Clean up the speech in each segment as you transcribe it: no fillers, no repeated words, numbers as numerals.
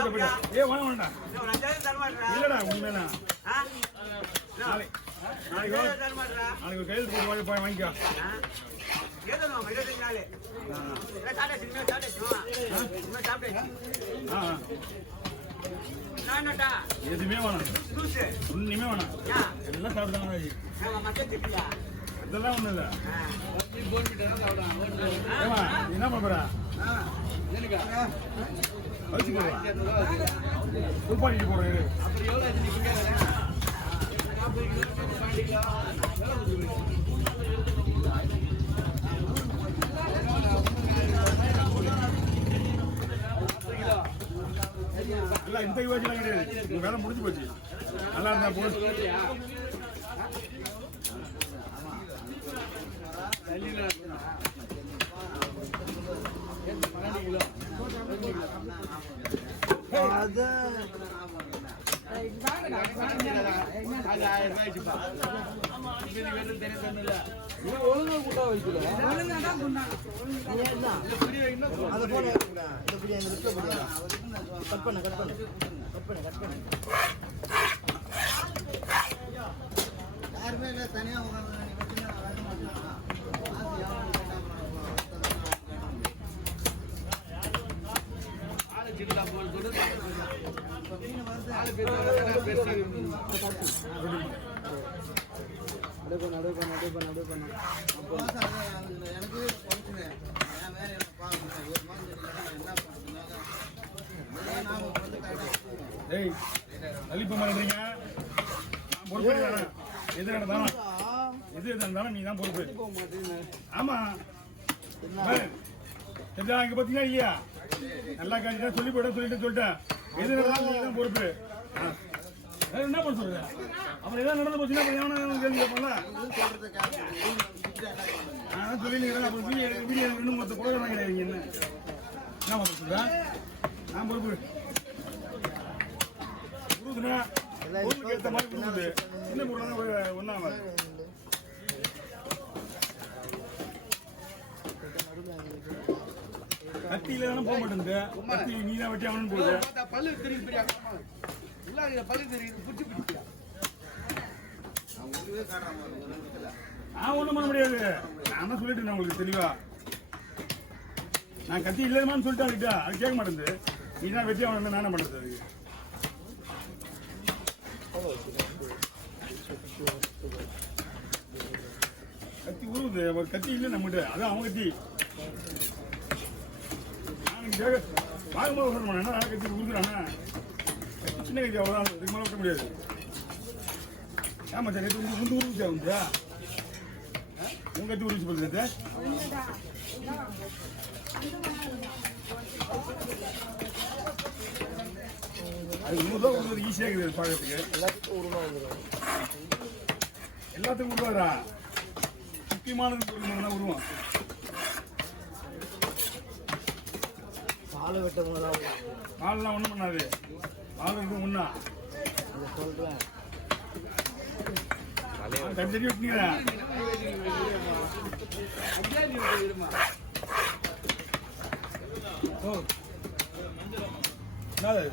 ஏ வேணாம்டா இல்லடா உண்மையா நாளைக்கு நாளைக்கு கையெழுத்து போட்டு போய் வாங்கிக்கோ எதுவுமே வேணாம் ஒண்ணுமே வேணாம் எல்லாம் சாப்பிட்டாங்க இதெல்லாம் ஒண்ணும் இல்ல என்ன பண்ற அரிசி போடுவா துப்பாக்கி போடுறேன் எல்லாம் இந்த யோசிலாம் கிடையாது வேலை முடிஞ்சு போச்சு நல்லா இருந்தா போச்சு ஒழுங்கா கூட்டா வைக்கல கட் பண்ண யாருமே இல்லை தனியா எது நடந்தாலும் நீ தான் பொறுப்பு. ஆமா இங்க பாத்தீங்கன்னா இல்லையா நல்லா காஞ்சிட்டா சொல்லி போயிட்ட சொல்லிட்டேன் எது நடந்தாலும் நீ தான் பொறுப்பு. என்ன பண்ண சொல்ற அப்புறம் ஏதாவது நடந்து போச்சுன்னா கேள்வி கேட்போம்ல சொல்லி அப்புறம் வீடியோ இன்னும் மொத்த குறை வாங்கிறாங்க என்ன பண்ண சொல்ற நான் பொறுப்பு கொடுக்குதுன்னா பொருளுக்கு ஏற்ற மாதிரி கொடுக்குது சின்ன பொருள் தான் ஒன்றாம கத்தியில தானே போக மாட்டேங்குது கத்தி நீ தான் வெட்டி அவனு போகுது பல்லு தெரியுது பல்லு தெரியுது பிடிச்சி பிடிச்சியா நான் ஒண்ணும் பண்ண முடியாது நான் தான் சொல்லிட்டேன் உங்களுக்கு தெளிவா நான் கத்தி இல்லமான்னு சொல்லிட்டு அதுக்கிட்ட அது கேட்க மாட்டேங்குது நீ தான் வெட்டி அவன் நானே பண்றது கத்தி உருவுது ஒரு கத்தி இல்லை நம்மகிட்ட அதான் அவங்க கத்தி வாங்கும்போது சொல்ல என்ன கத்தி உருக்குறானா கத்தி சின்ன கத்தி அவ்வளோதான் இதுக்கு மேலே விட்ட முடியாது ஆமா சார் நேற்று முந்து உருவிச்சா உண்டா உங்க கத்தி உருவிச்சு போகுது அது 100 ரூபா உருவது ஈஸியாக இருக்குது பார்க்கறதுக்கு எல்லாத்துக்கும் உருவாதா முக்கியமானது உருவம் பாலை வெட்ட போது பால்லாம் ஒன்றும் பண்ணாது பால் இது ஒன்றா சொல்றேன் கஞ்சரி விட்டுனீங்களா ஓ என்னது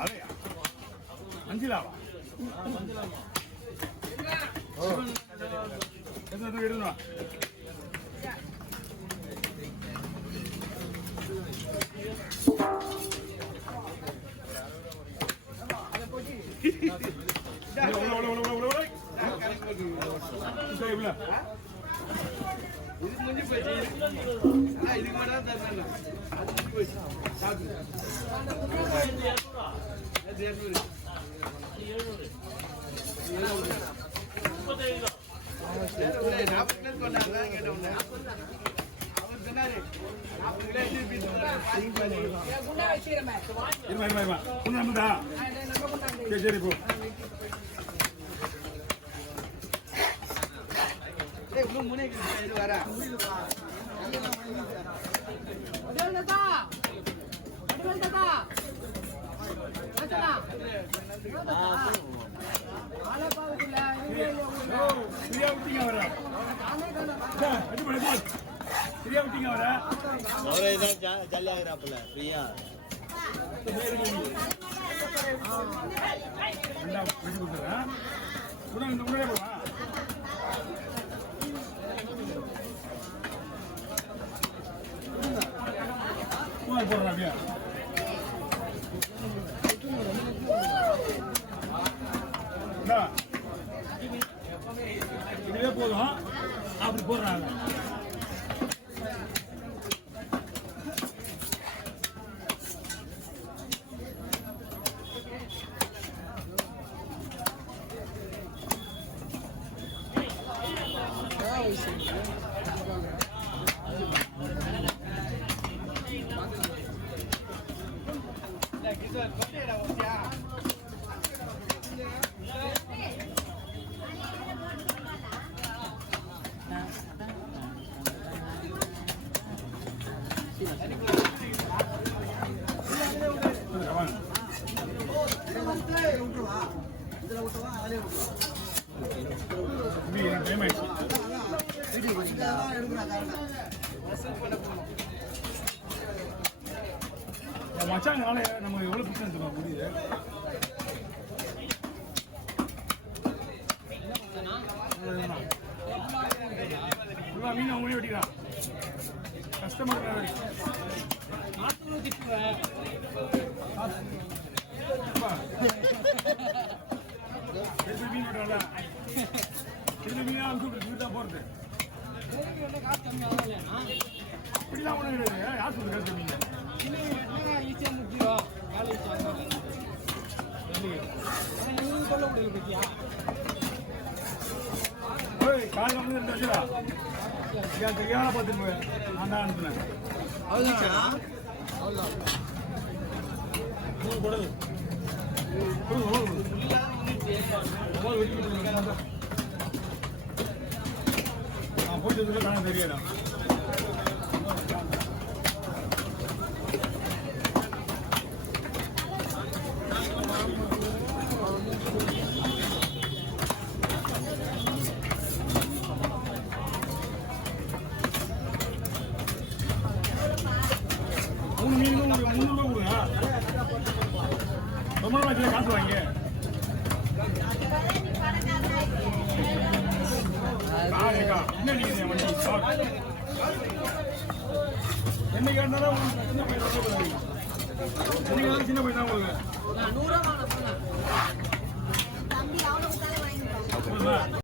அதையா அஞ்சிலாவா ஓ என்ன எடுங்க இது முடிஞ்சு போச்சு இதுக்கு மட்டும் தரணும் அது முடிஞ்சு போச்சு சாப்பிட்டு சரி போ முனைக்கு வர வர ஃப்ரீயா விட்டீங்க அவரை அவரே தான் ஜல்லியாகிறாப்புல ஃப்ரீயா ரெண்டா பிடிச்சி கொடுத்துறேன் கூட இந்த முன்னாடியே போவா போடுறேன் அப்படியே இதுவே போதும் அப்படி போடுறாங்க டைம் ஆயிடுச்சு மச்சாங்கனால நம்ம எவ்வளவு பிரச்சனை தெரியுமா முடியுது மீன் அவங்களே வெட்டிக்கலாம் கஷ்டமா மீன் வெட்டுறாங்களா திரும்பி மீனா அனுப்பிட்டு போறது அப்படிலாம் ஒண்ணு கிடையாது யார் சொல்லுங்க சொன்னீங்க ஈஸியா முடிச்சிடும் வேலை சொல்ல முடியல பத்தியா காலையில் வந்து 2 வச்சுடா என் கையால பார்த்துட்டு நான் தான் அனுப்புனேன் அவ்வளோதான் குடல் போயிட்டு காண தெரியாதா மூணு மீனுக்கும் ஒரு 300 ரூபா கொடுங்க ரொம்ப நாள் காசு வாங்க என்ன கேட்டாலும் சின்ன பையன் தான் உங்களுக்கு